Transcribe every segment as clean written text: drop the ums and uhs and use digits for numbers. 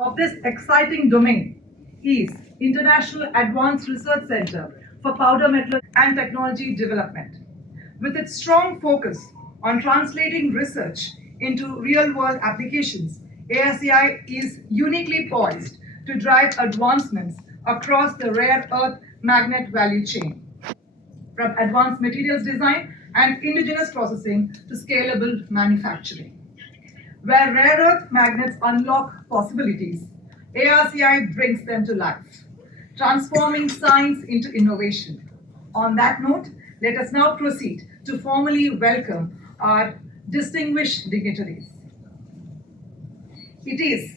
of this exciting domain is International Advanced Research Center for Powder Metallurgy and Technology Development. With its strong focus on translating research into real-world applications, ARCI is uniquely poised to drive advancements across the rare earth magnet value chain, from advanced materials design and indigenous processing to scalable manufacturing. Where rare earth magnets unlock possibilities, ARCI brings them to life, transforming science into innovation. On that note, let us now proceed to formally welcome our distinguished dignitaries. It is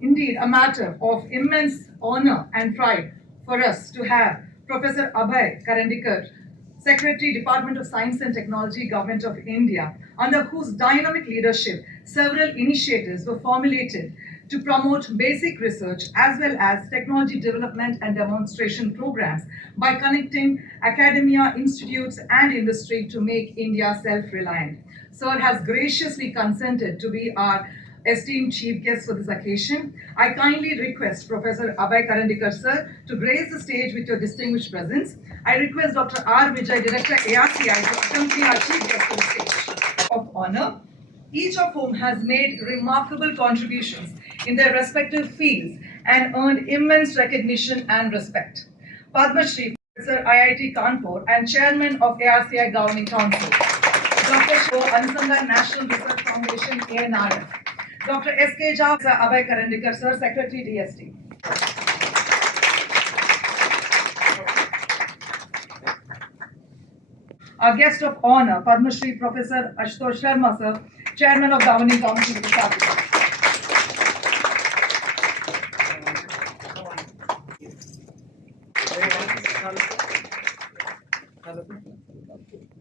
indeed a matter of immense honor and pride for us to have Professor Abhay Karandikar, Secretary, Department of Science and Technology, Government of India, under whose dynamic leadership several initiatives were formulated to promote basic research as well as technology development and demonstration programs by connecting academia, institutes, and industry to make India self-reliant. Sir has graciously consented to be our esteemed chief guest for this occasion. I kindly request Professor Abhay Karandikar, sir, to grace the stage with your distinguished presence. I request Dr. R. Vijay, Director ARCI, to accompany our chief guest to the stage of honor, each of whom has made remarkable contributions in their respective fields and earned immense recognition and respect. Padma Shri, Professor IIT Kanpur and Chairman of ARCI Governing Council. Dr. Shri, Anusandhan National Research Foundation, ANRF. Dr. S.K. Jha, Sir Abhay Karandikar, Sir, Secretary, DST. Our guest of honor, Padma Shri Professor Ashutosh Sharma, Sir, Chairman of Governing Council of the Capital.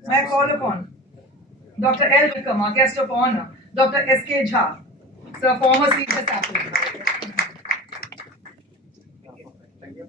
May I call upon Dr. L. Vikram, our guest of honor, Dr. S.K. Jha, Sir, former CSS applicant. Thank you.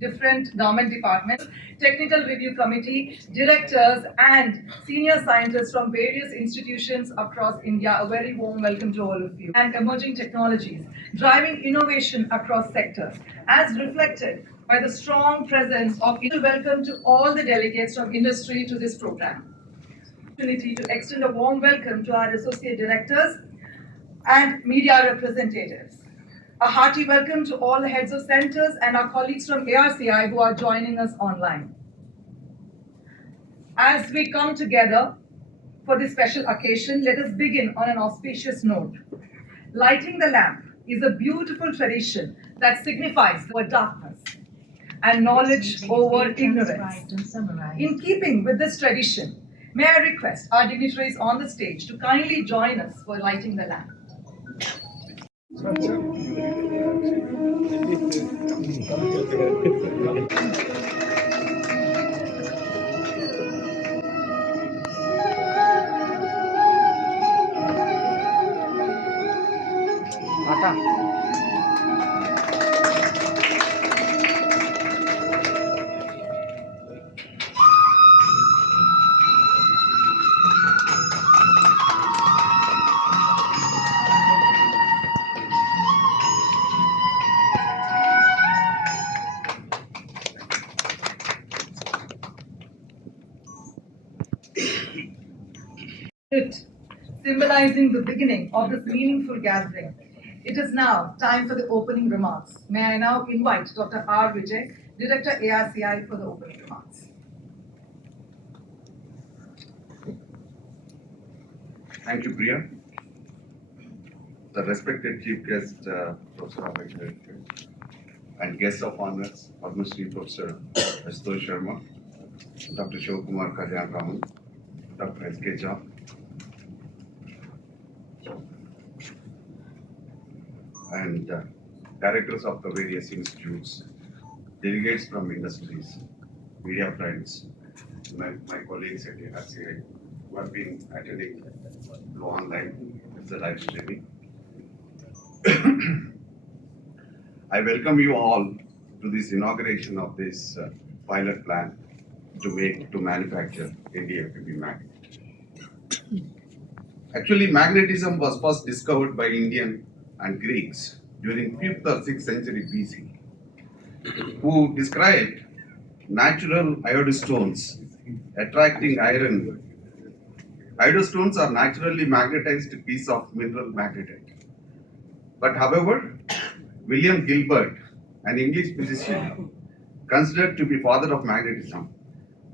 Different government departments, technical review committee, directors, and senior scientists from various institutions across India. A very warm welcome to all of you. And emerging technologies, driving innovation across sectors, as reflected by the strong presence of welcome to all the delegates from industry to this program. Opportunity to extend a warm welcome to our associate directors and media representatives. A hearty welcome to all the heads of centers and our colleagues from ARCI who are joining us online. As we come together for this special occasion, let us begin on an auspicious note. Lighting the lamp is a beautiful tradition that signifies the darkness and knowledge over ignorance. In keeping with this tradition, may I request our dignitaries on the stage to kindly join us for lighting the lamp. Symbolizing the beginning of this meaningful gathering. It is now time for the opening remarks. May I now invite Dr. R. Vijay, Director ARCI, for the opening remarks. Thank you, Priya. The respected chief guest, Professor Abhay, and guests of honors, Padma Shri Professor Ashutosh Sharma, Dr. Shivakumar Kalyan Raman, Dr. S.K. Jha, and directors of the various institutes, delegates from industries, media friends, my colleagues at ARCI who have been attending online. It's a live streaming. I welcome you all to this inauguration of this pilot plant to manufacture NdFeB magnet. Actually, magnetism was first discovered by Indian and Greeks during 5th or 6th century BC, who described natural iodostones attracting iron. Iodostones are naturally magnetized piece of mineral magnetite. But however, William Gilbert, an English physician considered to be father of magnetism,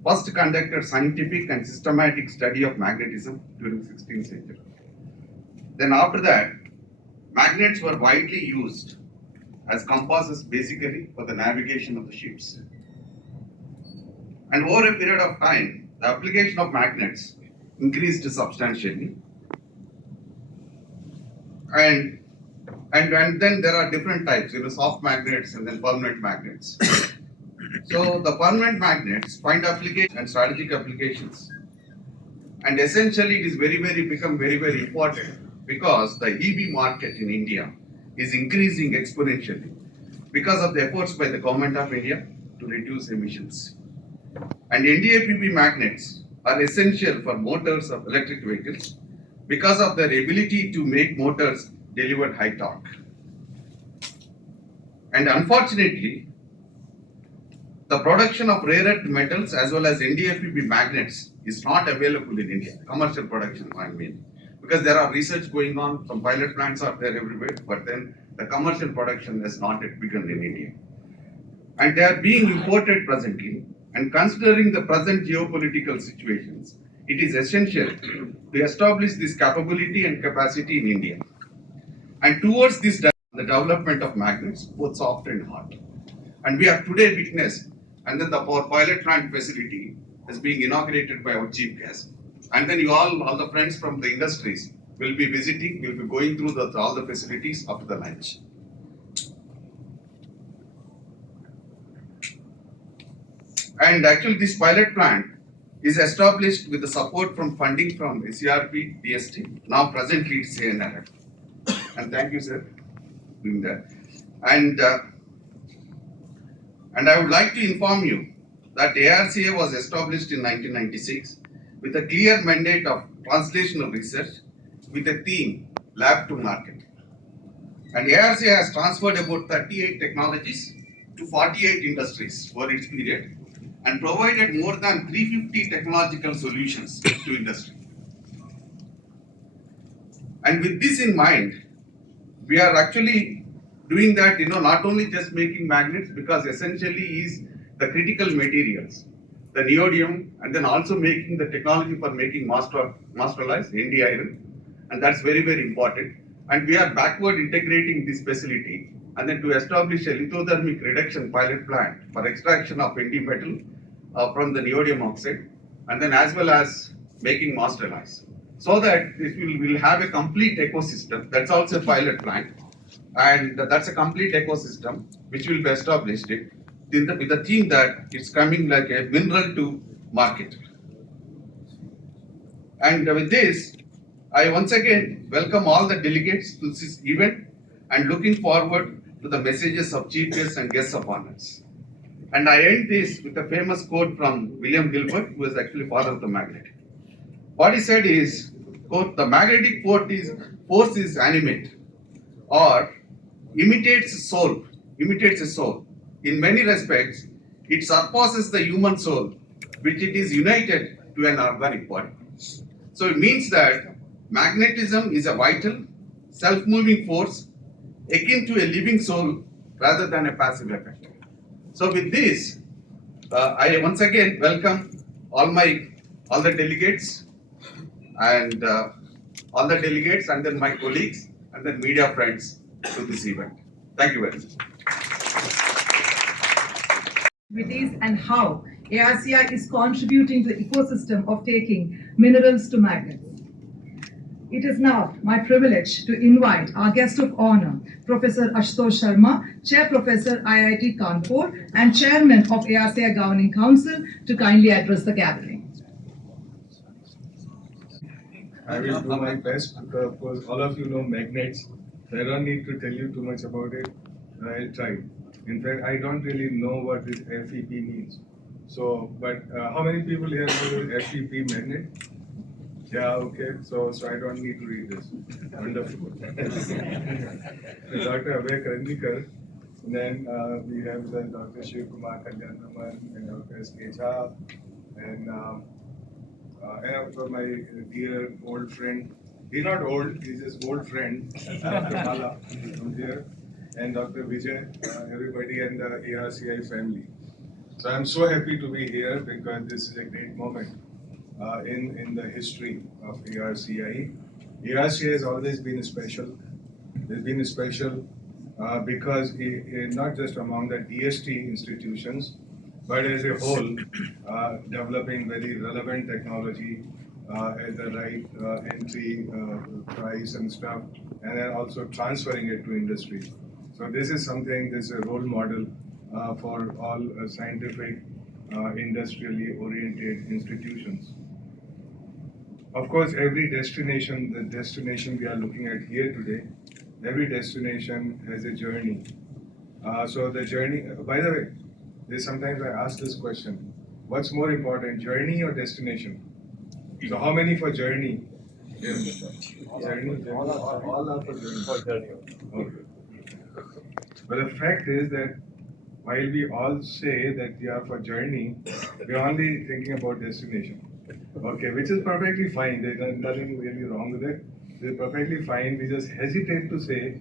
first conducted scientific and systematic study of magnetism during 16th century. Then after that, magnets were widely used as compasses basically for the navigation of the ships. And over a period of time, the application of magnets increased substantially. And then there are different types, soft magnets and then permanent magnets. So the permanent magnets find application and strategic applications. And essentially it is become very important because the EV market in India is increasing exponentially because of the efforts by the government of India to reduce emissions. And NdFeB magnets are essential for motors of electric vehicles because of their ability to make motors deliver high torque. And unfortunately, the production of rare earth metals as well as NdFeB magnets is not available in India, commercial production, I mean. Because there are research going on, some pilot plants are there everywhere, but then the commercial production has not yet begun in India. And they are being imported presently, and considering the present geopolitical situations, it is essential to establish this capability and capacity in India. And towards this, the development of magnets, both soft and hard. And we have today witnessed, and then our pilot plant facility is being inaugurated by our chief guest. And then you all the friends from the industries will be visiting, will be going through all the facilities after the lunch. And actually this pilot plant is established with the support from funding from CRP, DST. Now presently it's NIB. And thank you, sir, for doing that. And I would like to inform you that ARCA was established in 1996 with a clear mandate of translational research with a theme, lab to market. And ARCA has transferred about 38 technologies to 48 industries for its period and provided more than 350 technological solutions to industry. And with this in mind, we are actually doing that, not only just making magnets, because essentially is the critical materials, the neodymium, and then also making the technology for making masterlized ND iron, and that's very important. And we are backward integrating this facility, and then to establish a lithothermic reduction pilot plant for extraction of ND metal from the neodymium oxide, and then as well as making masterlized, so that we'll have a complete ecosystem. That's also a pilot plant, and that's a complete ecosystem which will be established with the theme that it's coming like a mineral to market. And with this, I once again welcome all the delegates to this event and looking forward to the messages of chief guests and guests of honors. And I end this with a famous quote from William Gilbert, who is actually father of the magnet. What he said is, quote, "The magnetic force is animate or imitates a soul. In many respects, it surpasses the human soul, which it is united to an organic body." So it means that magnetism is a vital, self-moving force akin to a living soul rather than a passive effect. So with this, I once again welcome all the delegates and then my colleagues and then media friends to this event. Thank you very much. Activities and how ARCI is contributing to the ecosystem of taking minerals to magnets. It is now my privilege to invite our guest of honor, Professor Ashutosh Sharma, Chair Professor IIT Kanpur and Chairman of ARCI Governing Council, to kindly address the gathering. I will do my best because, of course, all of you know magnets, so I don't need to tell you too much about it. I'll try. In fact, I don't really know what this FEP means. So, but how many people here know the FEP magnet? Yeah, okay. So I don't need to read this. Wonderful. Dr. Abhay Karandikar. And then we have Dr. Shiv Kumar Kalyanraman and Dr. S.K. Jha. And also my dear old friend. He's not old, he's just old friend, Dr. Mala from here. And Dr. Vijay, everybody and the ARCI family. So I'm so happy to be here because this is a great moment in the history of ARCI. ARCI has always been special. It's been special because not just among the DST institutions, but as a whole, developing very relevant technology at the right entry price and stuff, and then also transferring it to industry. So this is something, this is a role model for all scientific, industrially oriented institutions. Of course, every destination, the destination we are looking at here today, every destination has a journey. So the journey, by the way, sometimes I ask this question, what's more important, journey or destination? So how many for journey? Yeah. Journey, all are for journey. Okay. But the fact is that while we all say that we are for journey, we're only thinking about destination. Okay, which is perfectly fine. There's nothing really wrong with it. It's perfectly fine. We just hesitate to say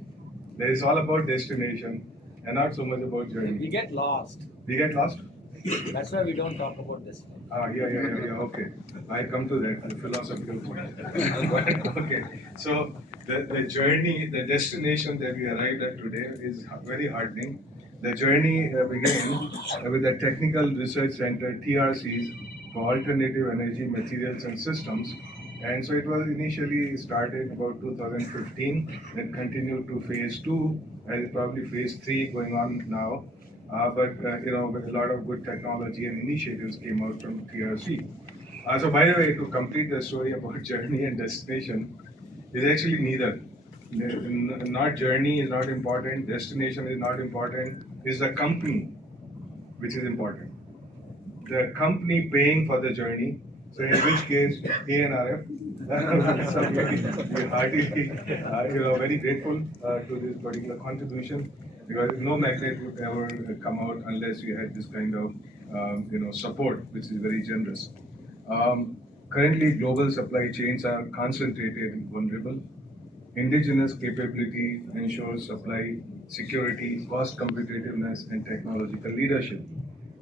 that it's all about destination and not so much about journey. We get lost. We get lost? That's why we don't talk about this. Yeah. Okay. I come to that, the philosophical point. Okay. So the journey, the destination that we arrived at today is very heartening. The journey began with the Technical Research Center (TRCs) for Alternative Energy Materials and Systems. And so it was initially started about 2015, then continued to phase 2, and probably phase 3 going on now. But a lot of good technology and initiatives came out from TRC. So by the way, to complete the story about journey and destination, is actually neither. Not journey is not important, destination is not important, it's the company which is important. The company paying for the journey, so in which case ANRF. So we heartily, very grateful to this particular contribution because no magnet would ever come out unless we had this kind of support, which is very generous. Currently, global supply chains are concentrated and vulnerable. Indigenous capability ensures supply security, cost competitiveness, and technological leadership.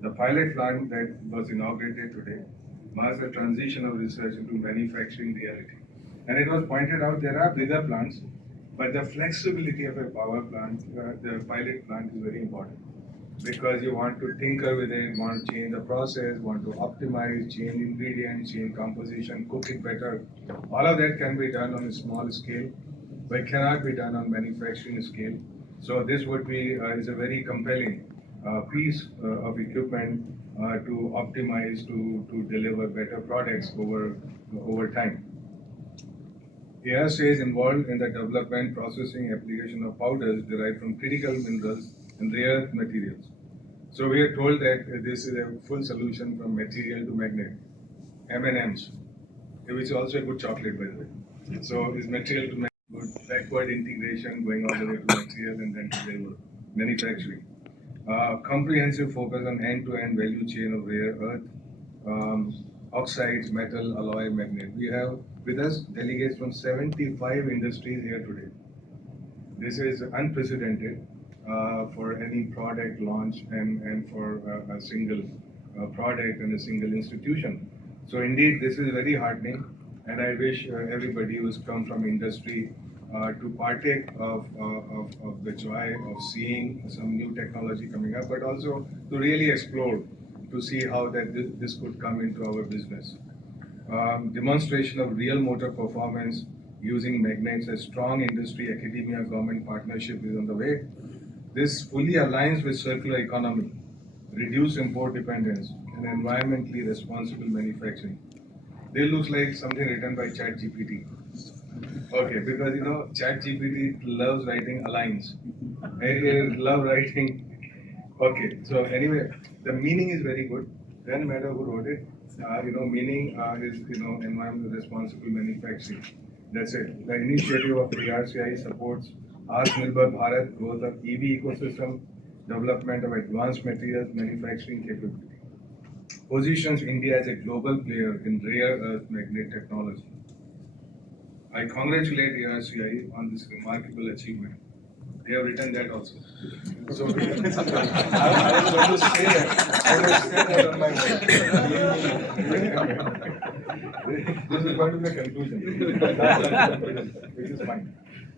The pilot plant that was inaugurated today marks a transition of research into manufacturing reality. And it was pointed out there are bigger plants, but the flexibility of a power plant, the pilot plant is very important because you want to tinker with it, want to change the process, want to optimize, change ingredients, change composition, cook it better. All of that can be done on a small scale, but it cannot be done on manufacturing scale. So this would be is a very compelling piece of equipment to optimize to deliver better products over time. ARCI is involved in the development, processing, application of powders derived from critical minerals and rare materials. So we are told that this is a full solution from material to magnet. M&Ms, which is also a good chocolate by the way. So it's material to magnet, good backward integration going all the way to material and then to deliver manufacturing. Comprehensive focus on end-to-end value chain of rare earth, oxides, metal, alloy, magnet. We have with us delegates from 75 industries here today. This is unprecedented for any product launch and for a single product and a single institution. So indeed, this is very heartening, and I wish everybody who's come from industry to partake of the joy of seeing some new technology coming up, but also to really explore, to see how that this could come into our business. Demonstration of real motor performance using magnets, a strong industry, academia, government partnership is on the way. This fully aligns with circular economy, reduced import dependence, and environmentally responsible manufacturing. They look like something written by ChatGPT. Okay, because ChatGPT loves writing aligns. It loves writing Okay, so anyway, the meaning is very good. Doesn't matter who wrote it. Meaning is environmental responsible manufacturing. That's it. The initiative of the RCI supports Atmanirbhar Bharat, growth of EV ecosystem, development of advanced materials manufacturing capability. Positions India as a global player in rare earth magnet technology. I congratulate ARCI on this remarkable achievement. They have written that also. So I was going to say that on my this is going to be the conclusion, which is fine.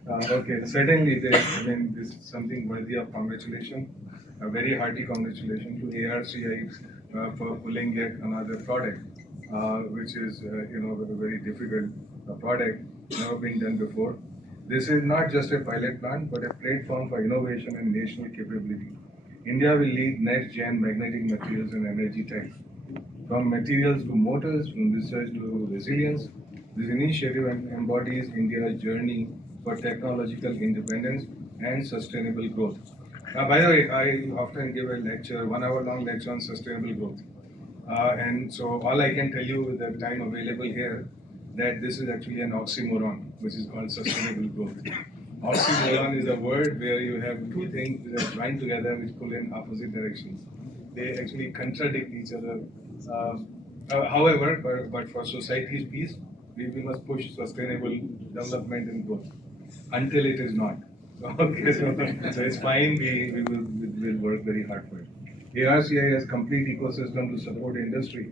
Okay, certainly, this is something worthy of congratulation. A very hearty congratulations to ARCI for pulling yet another product, which is a very difficult product, never been done before. This is not just a pilot plant, but a platform for innovation and national capability. India will lead next-gen magnetic materials and energy tech. From materials to motors, from research to resilience, this initiative embodies India's journey for technological independence and sustainable growth. By the way, I often give a lecture, 1 hour long lecture on sustainable growth. And so all I can tell you with the time available here, that this is actually an oxymoron, which is called sustainable growth. Oxymoron is a word where you have two things that are joined together which pull in opposite directions. They actually contradict each other. However, but for society's peace, we must push sustainable development and growth until it is not. Okay, so it's fine. We will work very hard for it. ARCI has complete ecosystem to support industry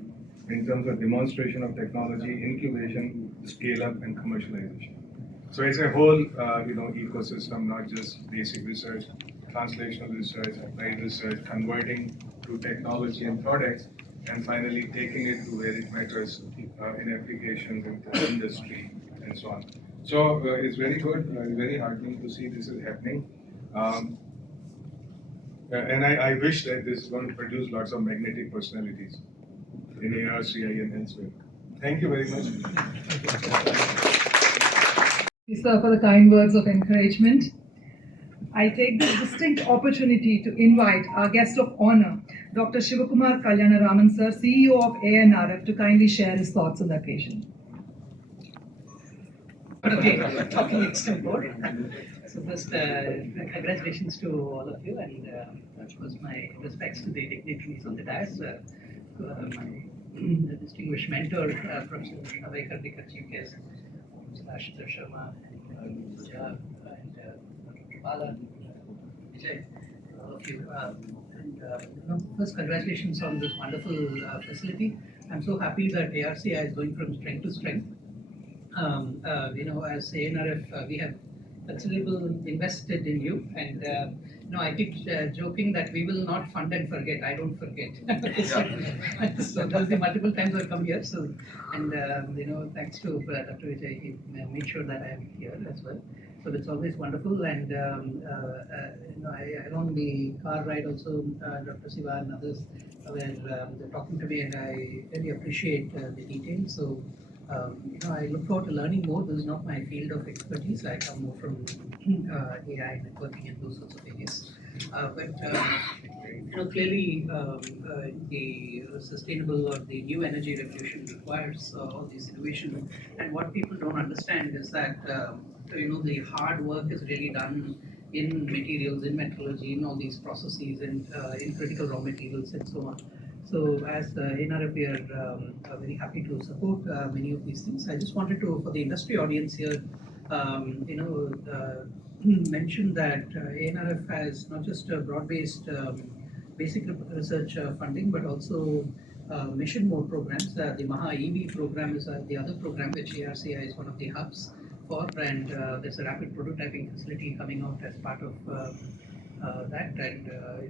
in terms of demonstration of technology, incubation, scale up, and commercialization. So it's a whole ecosystem, not just basic research, translational research, applied research, converting to technology and products, and finally taking it to where it matters in applications, in the industry, and so on. So it's very good, very heartening to see this is happening. And I wish that this is going to produce lots of magnetic personalities in ARCI and elsewhere. Thank you very much. Sir, for the kind words of encouragement. I take this distinct opportunity to invite our guest of honor, Dr. Shivakumar Kalyanaraman, sir, CEO of ANRF, to kindly share his thoughts on the occasion. Okay, talking extempore. So first, congratulations to all of you, and of course my respects to the dignitaries on the dais, my distinguished mentor, Professor Abhay Karandikar, Chief Guest, Mr. Ashutosh Sharma, and Dr. Bala, Vijay, all of you. First, congratulations on this wonderful facility. I'm so happy that ARCI is going from strength to strength. As ANRF, we have considerable invested in you, and I keep joking that we will not fund and forget. I don't forget. So there'll be multiple times I'll come here. So, and thanks to Dr. Vijay, he made sure that I am here as well. So it's always wonderful, and along the car ride also, Dr. Siva and others were they're talking to me, and I really appreciate the details. So. I look forward to learning more. This is not my field of expertise. I come more from AI, networking, and those sorts of areas. But clearly, the sustainable or the new energy revolution requires all this innovation. And what people don't understand is that the hard work is really done in materials, in metallurgy, in all these processes, and in critical raw materials, and so on. So as NRF, we are very happy to support many of these things. I just wanted to, for the industry audience here, mention that ANRF has not just a broad-based basic research funding, but also mission mode programs. The Maha EV program is the other program which ARCI is one of the hubs for, and there's a rapid prototyping facility coming out as part of that, and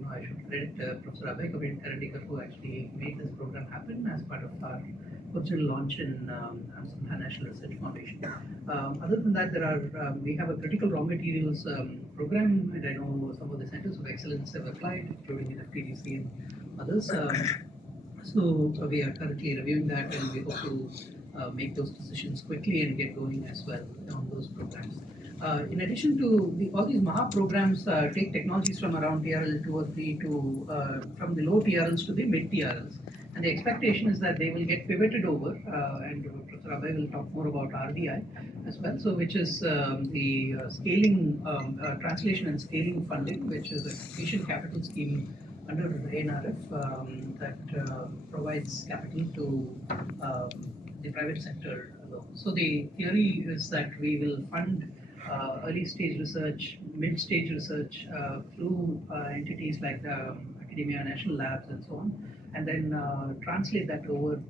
I should credit Professor Abhay Karandikar, who actually made this program happen as part of our original launch in Amsterdam National Research Foundation. Other than that, we have a critical raw materials program, and I know some of the centers of excellence have applied, including FTDC and others. So we are currently reviewing that, and we hope to make those decisions quickly and get going as well on those programs. In addition to all these MAHA programs, take technologies from around TRL 2 or 3 to from the low TRLs to the mid TRLs. And the expectation is that they will get pivoted over, and Professor Abhay will talk more about RDI as well. So, which is the scaling, translation and scaling funding, which is a patient capital scheme under NRF that provides capital to the private sector alone. So, the theory is that we will fund early stage research, mid stage research through entities like academia, national labs, and so on, and then translate that over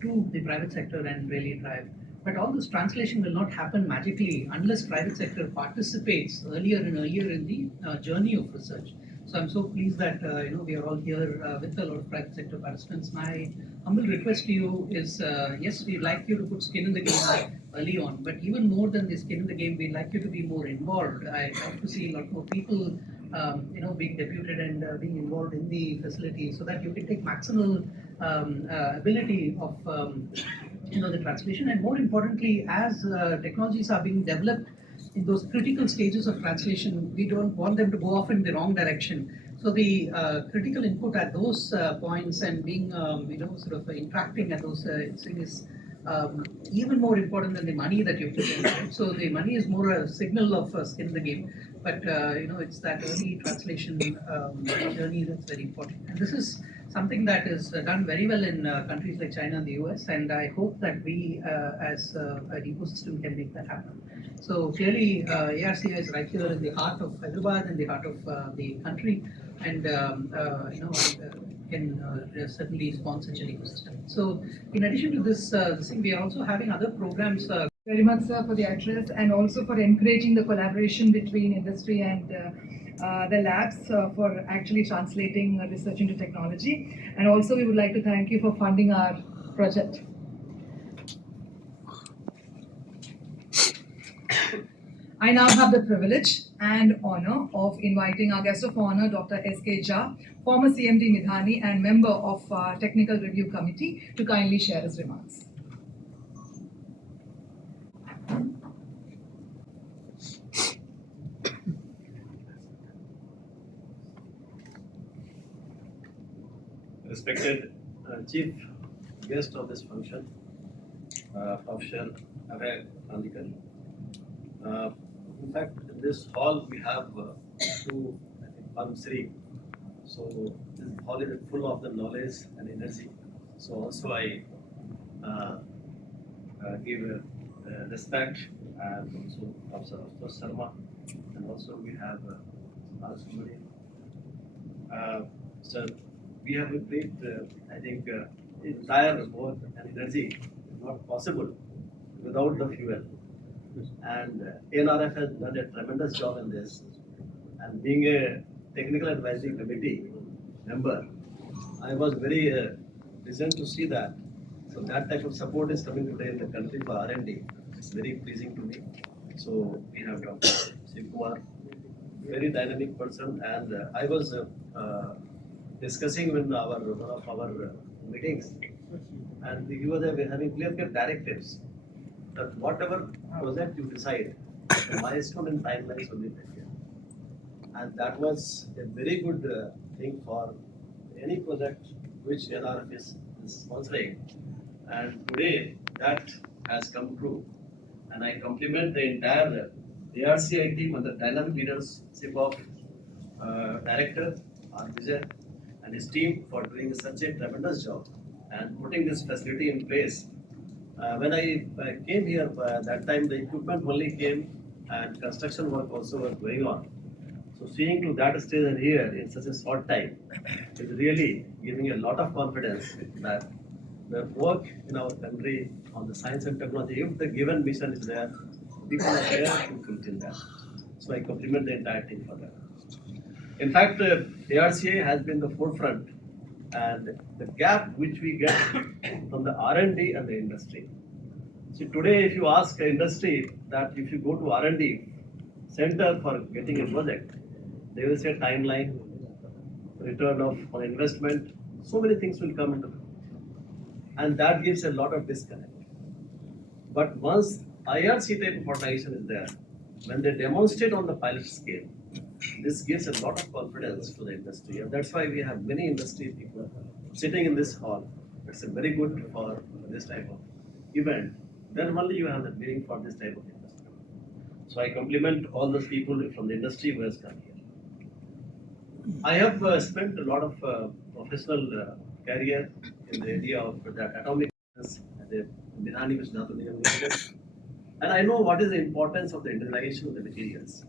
to the private sector and really drive. But all this translation will not happen magically unless private sector participates earlier and earlier in the journey of research. So I'm so pleased that we are all here with a lot of private sector participants. My humble request to you is, yes, we'd like you to put skin in the game early on, but even more than the skin in the game, we'd like you to be more involved. I'd like to see a lot more people, being deputed and being involved in the facility, so that you can take maximal ability of the translation. And more importantly, as technologies are being developed in those critical stages of translation, we don't want them to go off in the wrong direction. So the critical input at those points and being, sort of interacting at those things is even more important than the money that you put in. Right? So the money is more a signal of skin in the game, but it's that early translation journey that's very important. And this is something that is done very well in countries like China and the US, and I hope that we as an ecosystem can make that happen. So clearly, ARCI is right here in the heart of Hyderabad, in the heart of the country, and can certainly spawn such an ecosystem. So, in addition to this thing, we are also having other programs. Very much, sir, for the address and also for encouraging the collaboration between industry and the labs for actually translating research into technology. And also, we would like to thank you for funding our project. I now have the privilege and honor of inviting our guest of honor, Dr. S.K. Jha, former CMD Midhani and member of our Technical Review Committee, to kindly share his remarks. Respected chief guest of this function, Professor Abhay Kandikar. In fact, in this hall we have two, I think, Palm Sri. So this hall is full of the knowledge and energy. So also I give respect, and also Professor Sharma, and also we have somebody. So we have a great, I think, entire work and energy is not possible without the fuel. And NRF has done a tremendous job in this. And being a technical advisory committee member, I was very pleasant to see that. So that type of support is coming today in the country for R&D. It's very pleasing to me. So we have Dr. Shiv Kumar, very dynamic person, and I was discussing with one of our meetings, and we were having clear directives that whatever project you decide, the milestone and timelines will be taken. And that was a very good thing for any project which NRF is sponsoring. And today that has come true. And I compliment the entire ARCI team under dynamic leadership of Director R. Vijay and his team for doing such a tremendous job and putting this facility in place. When I came here, that time the equipment only came and construction work also was going on. So seeing to that stage and here in such a short time is really giving a lot of confidence that the work in our country on the science and technology, if the given mission is there, people are there to fulfill that. So I compliment the entire team for that. In fact, ARCA has been the forefront, and the gap which we get from the R&D and the industry. See, today if you ask the industry that if you go to R&D center for getting a project, they will say timeline, return on investment, so many things will come into it. And that gives a lot of disconnect. But once IRC type of organization is there, when they demonstrate on the pilot scale, this gives a lot of confidence to the industry, and that's why we have many industry people sitting in this hall. It's a very good for this type of event. Then only you have the meaning for this type of industry. So I compliment all those people from the industry who has come here. I have spent a lot of professional career in the area of the atomic business at the Binani Vishnatha Nigam Limited. And I know what is the importance of the indigenization of the materials.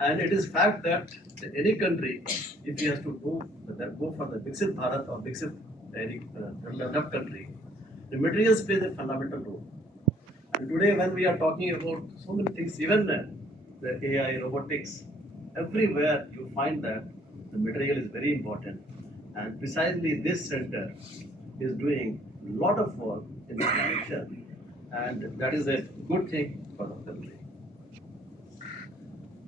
And it is fact that any country, if he has to go for the Viksit Bharat or Viksit developed country, the materials play a fundamental role. And today, when we are talking about so many things, even the AI, robotics, everywhere you find that the material is very important. And precisely this center is doing a lot of work in this direction. And that is a good thing for the country.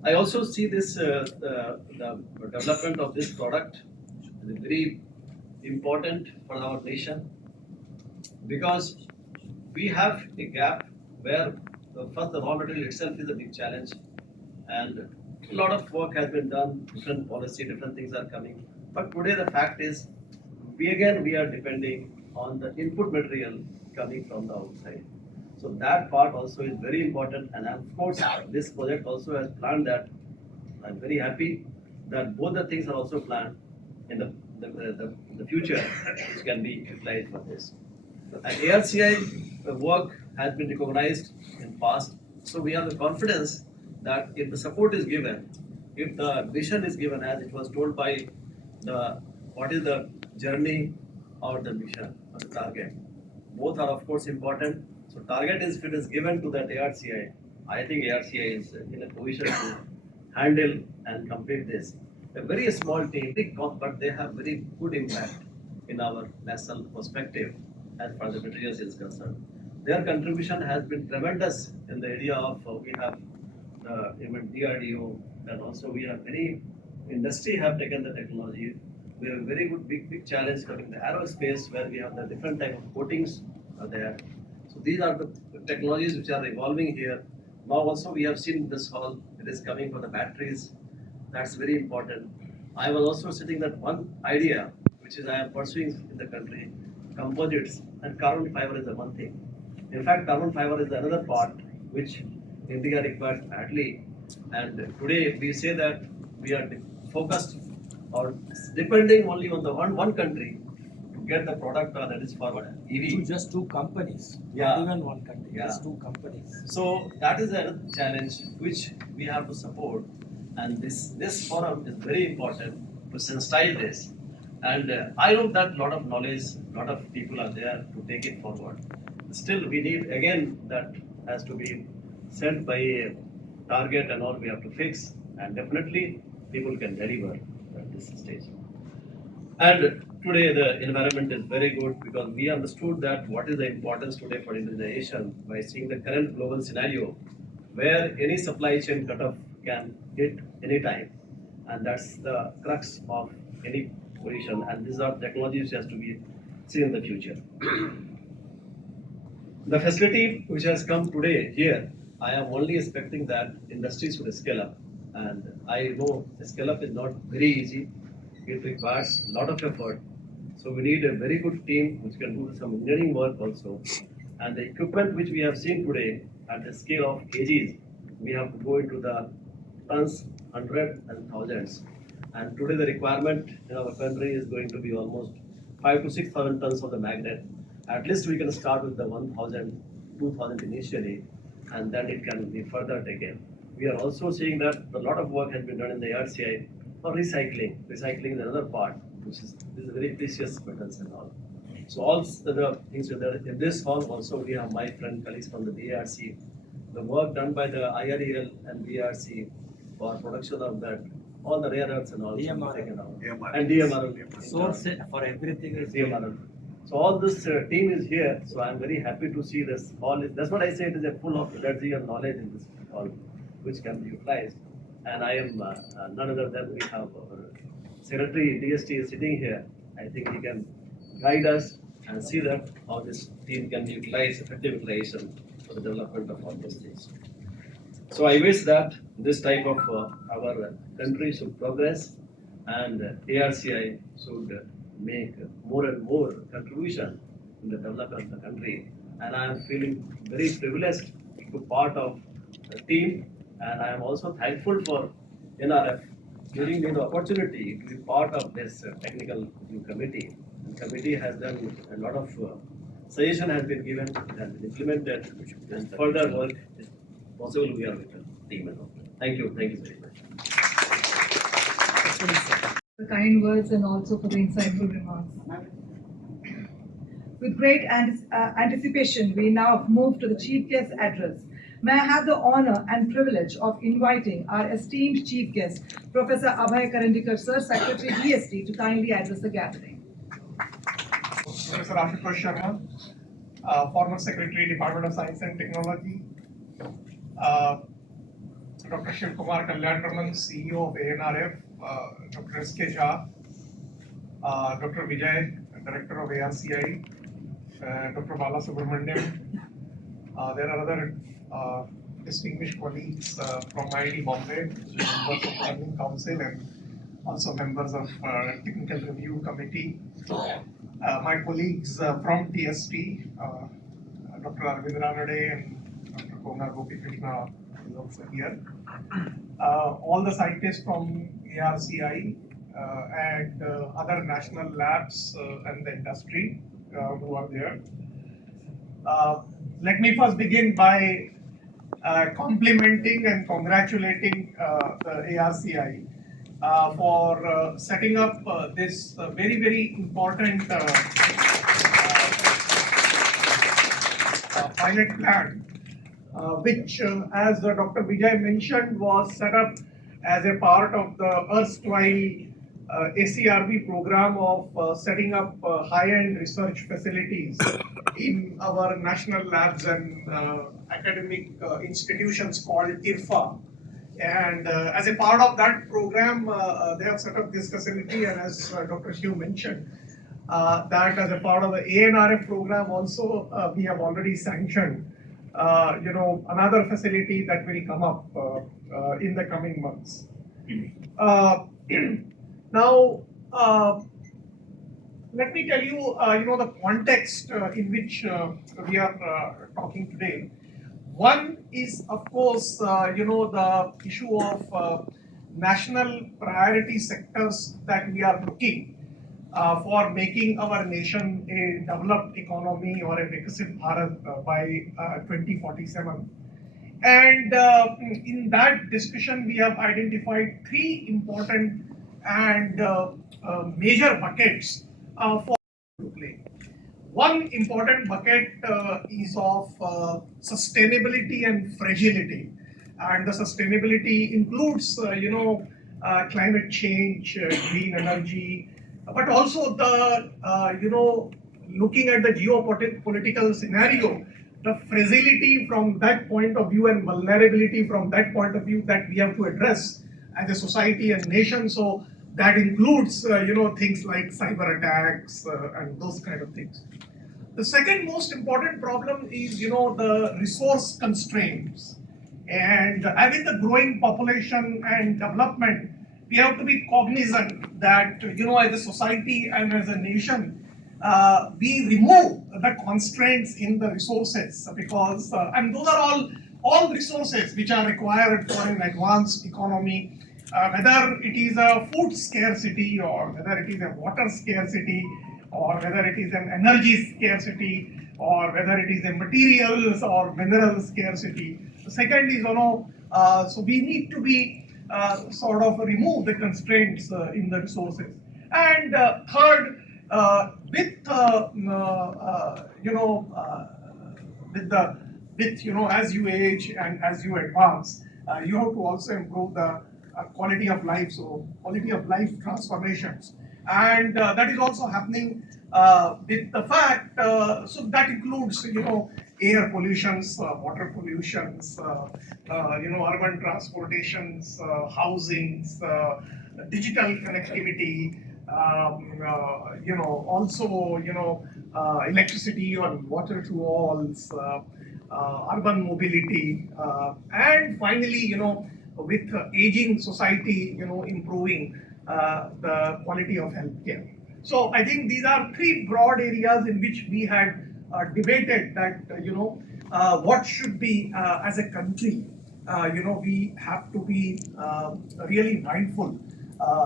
I also see this the development of this product is very important for our nation because we have a gap where first the raw material itself is a big challenge, and a lot of work has been done, different policy, different things are coming. But today the fact is we are depending on the input material coming from the outside. So that part also is very important, and of course this project also has planned that. I'm very happy that both the things are also planned in the future, which can be utilized for this. And ARCI work has been recognized in past, so we have the confidence that if the support is given, if the vision is given as it was told by the what is the journey or the mission or the target, both are of course important. So target is if it is given to that ARCI, I think ARCI is in a position to handle and complete this. A very small team, but they have very good impact in our national perspective as far as the materials is concerned. Their contribution has been tremendous in the area of we have even DRDO, and also we have many industry have taken the technology. We have a very good big challenge coming in the aerospace where we have the different type of coatings are there. So these are the technologies which are evolving here. Now also we have seen this hall, it is coming for the batteries. That's very important. I was also sitting that one idea which is I am pursuing in the country, composites and carbon fiber is the one thing. In fact, carbon fiber is another part which India requires badly. And today we say that we are focused or depending only on the one country to get the product that is forward. EV. Just two companies, Yeah. not even one country, Yeah. just two companies. So that is a challenge which we have to support, and this forum is very important to sensitize this. And I know that lot of knowledge, lot of people are there to take it forward. Still, we need again that has to be sent by a target and all we have to fix, and definitely people can deliver at this stage. And today the environment is very good because we understood that what is the importance today for indigenization by seeing the current global scenario where any supply chain cutoff can hit any time. And that's the crux of any position. And these are technologies which has to be seen in the future. The facility which has come today here, I am only expecting that industry should scale up. And I know scale up is not very easy. It requires a lot of effort. So we need a very good team which can do some engineering work also. And the equipment which we have seen today at the scale of kgs, we have to go into the tons, hundreds and thousands. And today the requirement in our country is going to be almost 5,000 to 6,000 tons of the magnet. At least we can start with the 1,000, 2,000 initially, and then it can be further taken. We are also seeing that a lot of work has been done in the RCI for recycling. Recycling is another part, which is very precious metals and all. So all the things are there. In this hall also we have my friend colleagues from the BARC. The work done by the IREL and BARC for production of that, all the rare earths and all should be taken out. And DMRL. Source for everything is DMRL. So all this team is here. So I'm very happy to see this hall. That's what I say. It is a full of energy and knowledge in this hall, which can be utilized. And I am none other than we have our Secretary DST is sitting here. I think he can guide us and see that how this team can be utilized, effective utilization for the development of all these things. So I wish that this type of our country should progress and ARCI should make more and more contribution in the development of the country. And I am feeling very privileged to part of the team, and I am also thankful for NRF giving me the opportunity to be part of this technical review committee. The committee has done a lot of suggestion has been given and implemented, and further work is possible. We are with the team and all. Thank you very much. The kind words and also for the insightful remarks. With great anticipation, we now move to the Chief Guest address. May I have the honor and privilege of inviting our esteemed Chief Guest, Professor Abhay Karandikar, Sir, Secretary DST, to kindly address the gathering. Professor Ashutosh Sharma, former Secretary, Department of Science and Technology, Dr. Shiv Kumar Kalyanaraman, CEO of ANRF, Dr. S.K. Jha, Dr. Vijay, Director of ARCI, Dr. Bala Subramaniam. There are other distinguished colleagues from IIT Bombay, members of Learning Council and also members of Technical Review Committee. My colleagues from TST, Dr. Arvind Ranade and Dr. Kongar Gopi Krishna is also here. All the scientists from ARCI and other national labs and the industry who are there. Let me first begin by complimenting and congratulating the ARCI for setting up this very, very important pilot plan, which, as Dr. Vijay mentioned, was set up as a part of the erstwhile ACRB program of setting up high-end research facilities in our national labs and academic institutions called IRFA. And as a part of that program, they have set up this facility, and as Dr. Shiv mentioned, that as a part of the ANRF program also, we have already sanctioned another facility that will come up in the coming months. Now, let me tell you, the context in which we are talking today. One is, of course, the issue of national priority sectors that we are looking for making our nation a developed economy or a Viksit Bharat by 2047. And in that discussion, we have identified three important and major buckets for to play. One important bucket is of sustainability and fragility, and the sustainability includes, climate change, green energy, but also the, looking at the geopolitical scenario, the fragility from that point of view and vulnerability from that point of view that we have to address as a society and nation. So that includes, things like cyber attacks and those kind of things. The second most important problem is, the resource constraints. And having the growing population and development, we have to be cognizant that, as a society and as a nation, we remove the constraints in the resources because, and those are all resources which are required for an advanced economy. Whether it is a food scarcity or whether it is a water scarcity or whether it is an energy scarcity or whether it is a materials or mineral scarcity. The second is, so we need to be sort of remove the constraints in the resources. And third, as you age and as you advance, you have to also improve the quality of life, so quality of life transformations. And that is also happening with the fact, so that includes, air pollutions, water pollutions, urban transportations, housings, digital connectivity, also, electricity on water to walls, urban mobility, and finally, with aging society, improving the quality of healthcare. So I think these are three broad areas in which we had debated that, what should be as a country, we have to be really mindful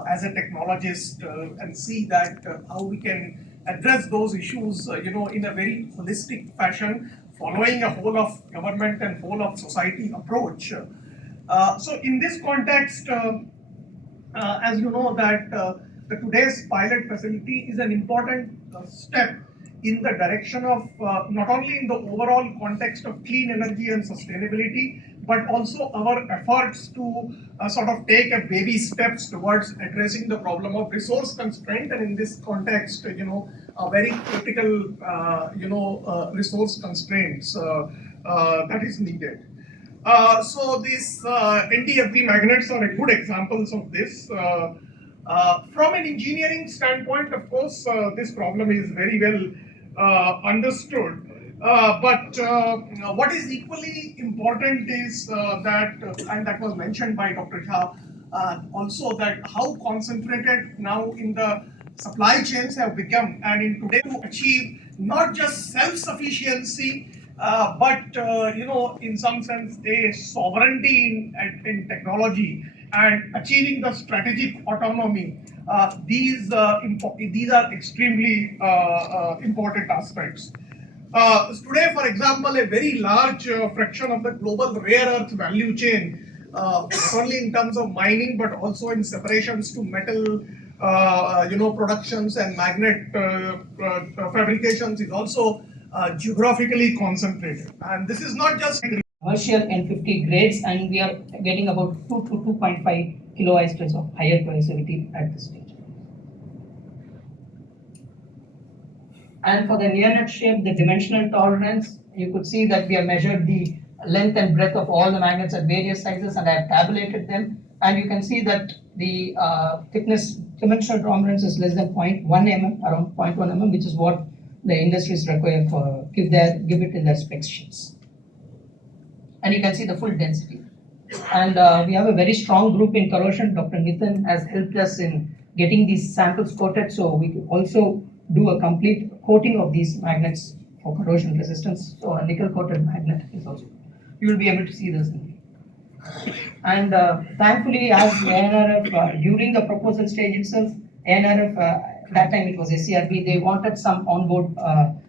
as a technologist and see that how we can address those issues, in a very holistic fashion, following a whole of government and whole of society approach. So in this context, as you know that the today's pilot facility is an important step in the direction of not only in the overall context of clean energy and sustainability, but also our efforts to sort of take a baby steps towards addressing the problem of resource constraint, and in this context, a very critical, resource constraints that is needed. So these NTFB magnets are a good examples of this. From an engineering standpoint, of course, this problem is very well understood. But what is equally important is that, and that was mentioned by Dr. Jha, also that how concentrated now in the supply chains have become, and in today to achieve not just self-sufficiency, but in some sense a sovereignty in technology and achieving the strategic autonomy. These are extremely important aspects. Today, for example, a very large fraction of the global rare earth value chain, not only in terms of mining but also in separations to metal, productions and magnet fabrications, is also geographically concentrated. And this is not just commercial N50 grades, and we are getting about 2 to 2.5 kiloisters of higher coercivity at this stage. And for the near net shape, the dimensional tolerance, you could see that we have measured the length and breadth of all the magnets at various sizes, and I have tabulated them. And you can see that the thickness dimensional tolerance is less than 0.1 mm, around 0.1 mm, which is what the industries require for give it in their spec sheets. And you can see the full density. And we have a very strong group in corrosion. Dr. Nitin has helped us in getting these samples coated, so we can also do a complete coating of these magnets for corrosion resistance. So a nickel coated magnet is also, you will be able to see this. And thankfully, as NRF, during the proposal stage itself, NRF, that time it was SCRB, they wanted some onboard,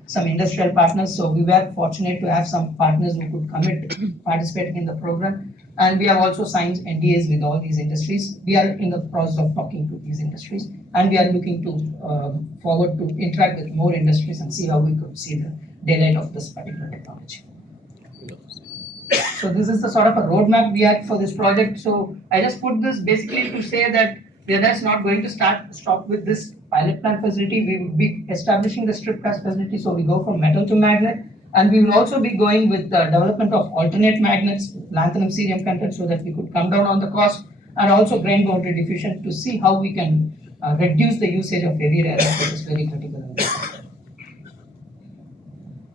some industrial partners. So we were fortunate to have some partners who could commit participating in the program. And we have also signed NDAs with all these industries. We are in the process of talking to these industries, and we are looking to forward to interact with more industries and see how we could see the daylight of this particular technology. So this is the sort of a roadmap we had for this project. So I just put this basically to say that we are just not going to stop with this pilot plant facility. We will be establishing the strip cast facility. So we go from metal to magnet, and we will also be going with the development of alternate magnets with lanthanum cerium content, so that we could come down on the cost, and also grain boundary diffusion to see how we can reduce the usage of heavy rare earth, which is very critical.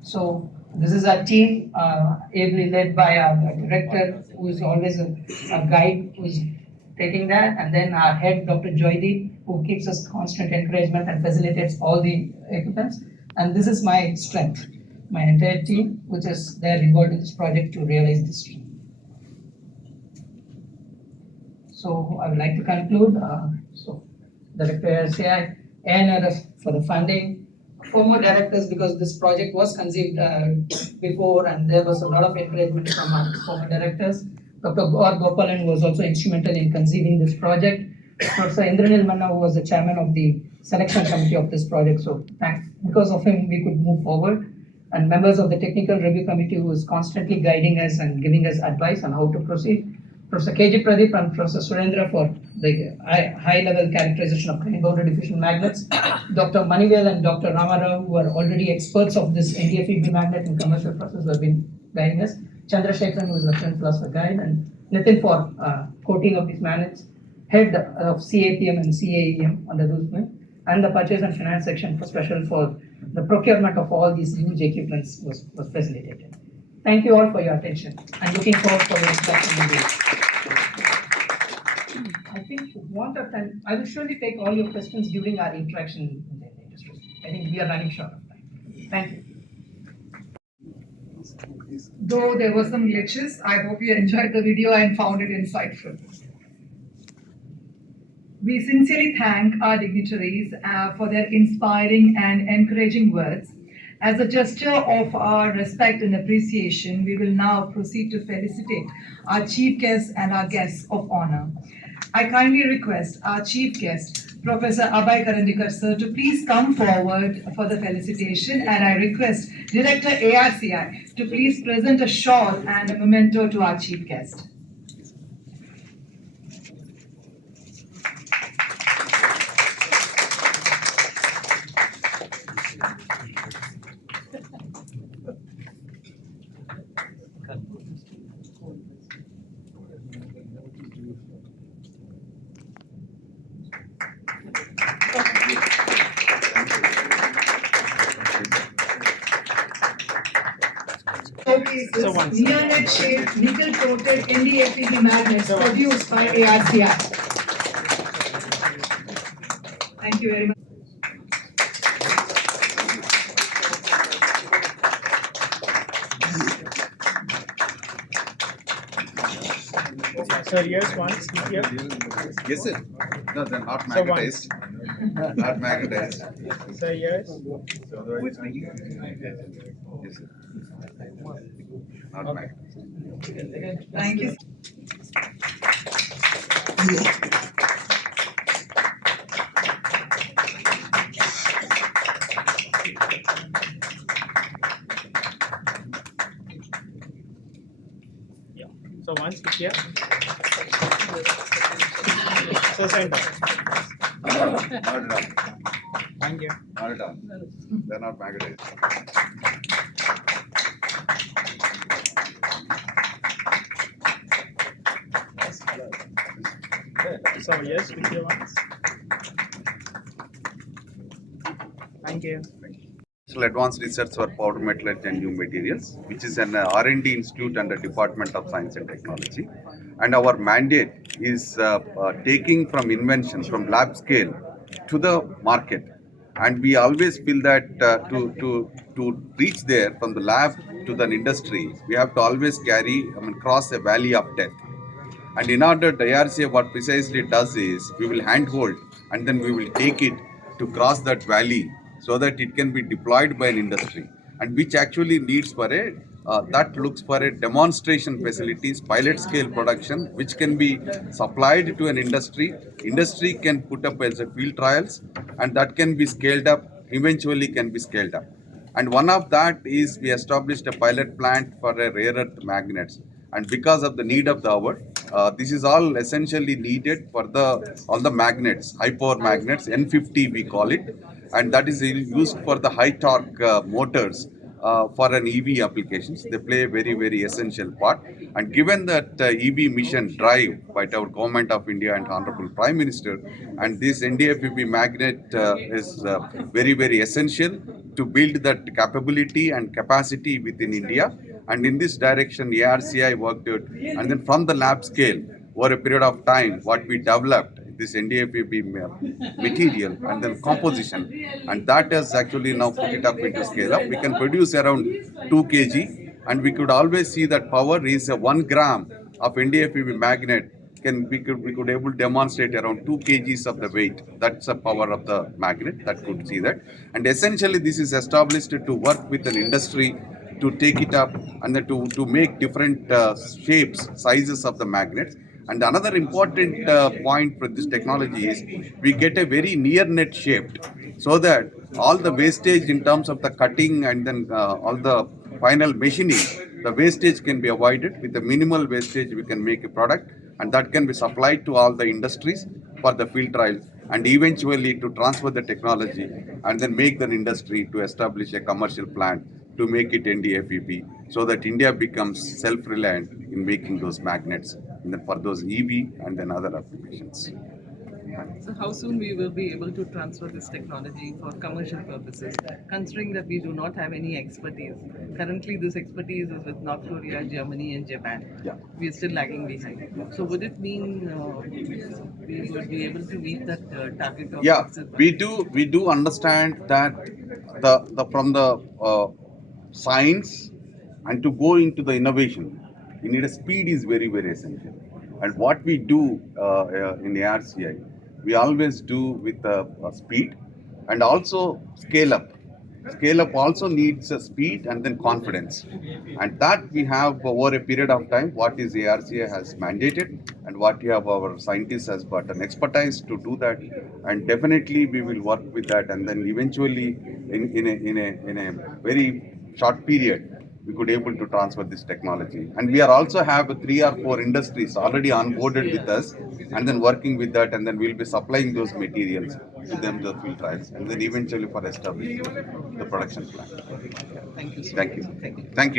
So this is our team, ably led by our director, who is always a guide, who is taking that, and then our head, Dr. Joydeep, who keeps us constant encouragement and facilitates all the equipments. And this is my strength, my entire team, which is there involved in this project to realize this dream. So I would like to conclude. So Director SAI, NRF for the funding, former directors, because this project was conceived before, and there was a lot of encouragement from our former directors. Dr. Gaur Gopalan was also instrumental in conceiving this project. Professor Indranil Manna, who was the chairman of the selection committee of this project. So thanks, because of him, we could move forward. And members of the technical review committee, who is constantly guiding us and giving us advice on how to proceed. Professor KG Pradeep and Professor Surendra for the high-level characterization of grain boundary diffusion magnets. Dr. Manivel and Dr. Ramarao, who are already experts of this NDFEB magnet in commercial process, who have been guiding us. Chandrasekharan, who is a friend plus a guide, and Nitin for coating of these magnets. Head of CAPM and CAEM under those men, and the purchase and finance section for special for the procurement of all these huge equipments was facilitated. Thank you all for your attention. I'm looking forward for your instruction in this. I think for want of time, I will surely take all your questions during our interaction in the industry. I think we are running short of time. Thank you. Though there were some glitches, I hope you enjoyed the video and found it insightful. We sincerely thank our dignitaries for their inspiring and encouraging words. As a gesture of our respect and appreciation, we will now proceed to felicitate our chief guests and our guests of honor. I kindly request our chief guest, Professor Abhay Karandikar sir, to please come forward for the felicitation, and I request Director ARCI to please present a shawl and a memento to our chief guest. Showcases near-net shaped nickel-coated NDFEB magnets produced by ARCI. Thank you very much. Sir, yes, once here. Yes, sir. No, they're not So one. magnetized. Not magnetized. Sir, yes. Yes, sir. Not magnetized. Thank you. Yeah. So once here. So center. Not at all. Thank you. Not at all. They're not magnetized. So yes, with you once. Thank you. National Advanced Research for Powder Metallurgy and New Materials, which is an R&D institute under Department of Science and Technology. And our mandate is taking from invention, from lab scale to the market. And we always feel that to reach there from the lab to the industry, we have to always cross a valley of death. And in order, the ARCA what precisely does is, we will handhold and then we will take it to cross that valley so that it can be deployed by an industry, and which actually needs for a, that looks for a demonstration facilities, pilot scale production, which can be supplied to an industry. Industry can put up as a field trials, and that can be scaled up, eventually can be scaled up. And one of that is we established a pilot plant for a rare earth magnets. And because of the need of the hour, this is all essentially needed for the all the magnets, high power magnets, N50 we call it, and that is used for the high torque motors for an EV applications. They play a very essential part. And given that EV mission drive by our government of India and Honorable Prime Minister, and this NDFEB magnet is very essential to build that capability and capacity within India. And in this direction, ARCI worked out, and then from the lab scale, over a period of time, what we developed, this NDFEB material and then composition, and that has actually now put it up into scale up. We can produce around 2 kg, and we could always see that power is a 1 gram of NDFEB magnet. We could able to demonstrate around 2 kgs of the weight. That's the power of the magnet. That could see that. And essentially, this is established to work with an industry to take it up and then to make different shapes, sizes of the magnets. And another important point for this technology is we get a very near net shaped, so that all the wastage in terms of the cutting and then all the final machining, the wastage can be avoided. With the minimal wastage, we can make a product, and that can be supplied to all the industries for the field trials, and eventually to transfer the technology and then make the industry to establish a commercial plant to make it NDFEB, so that India becomes self-reliant in making those magnets and then for those EV and then other applications. So how soon we will be able to transfer this technology for commercial purposes, considering that we do not have any expertise. Currently, this expertise is with North Korea, Germany, and Japan. Yeah. We are still lagging behind. So would it mean we would be able to meet that target of Yeah, exit? we do understand that the from the science and to go into the innovation, you need a speed is very essential. And what we do in ARCI, we always do with speed and also scale up. Scale up also needs a speed and then confidence, and that we have over a period of time. What is ARCI has mandated, and what we have our scientists has got an expertise to do that, and definitely we will work with that, and then eventually in a very short period we could able to transfer this technology. And we are also have 3 or 4 industries already onboarded with us, and then working with that, and then we'll be supplying those materials to them, the field trials, and then eventually for establishing the production plant. Thank you so Thank you. much. Thank you. Thank you.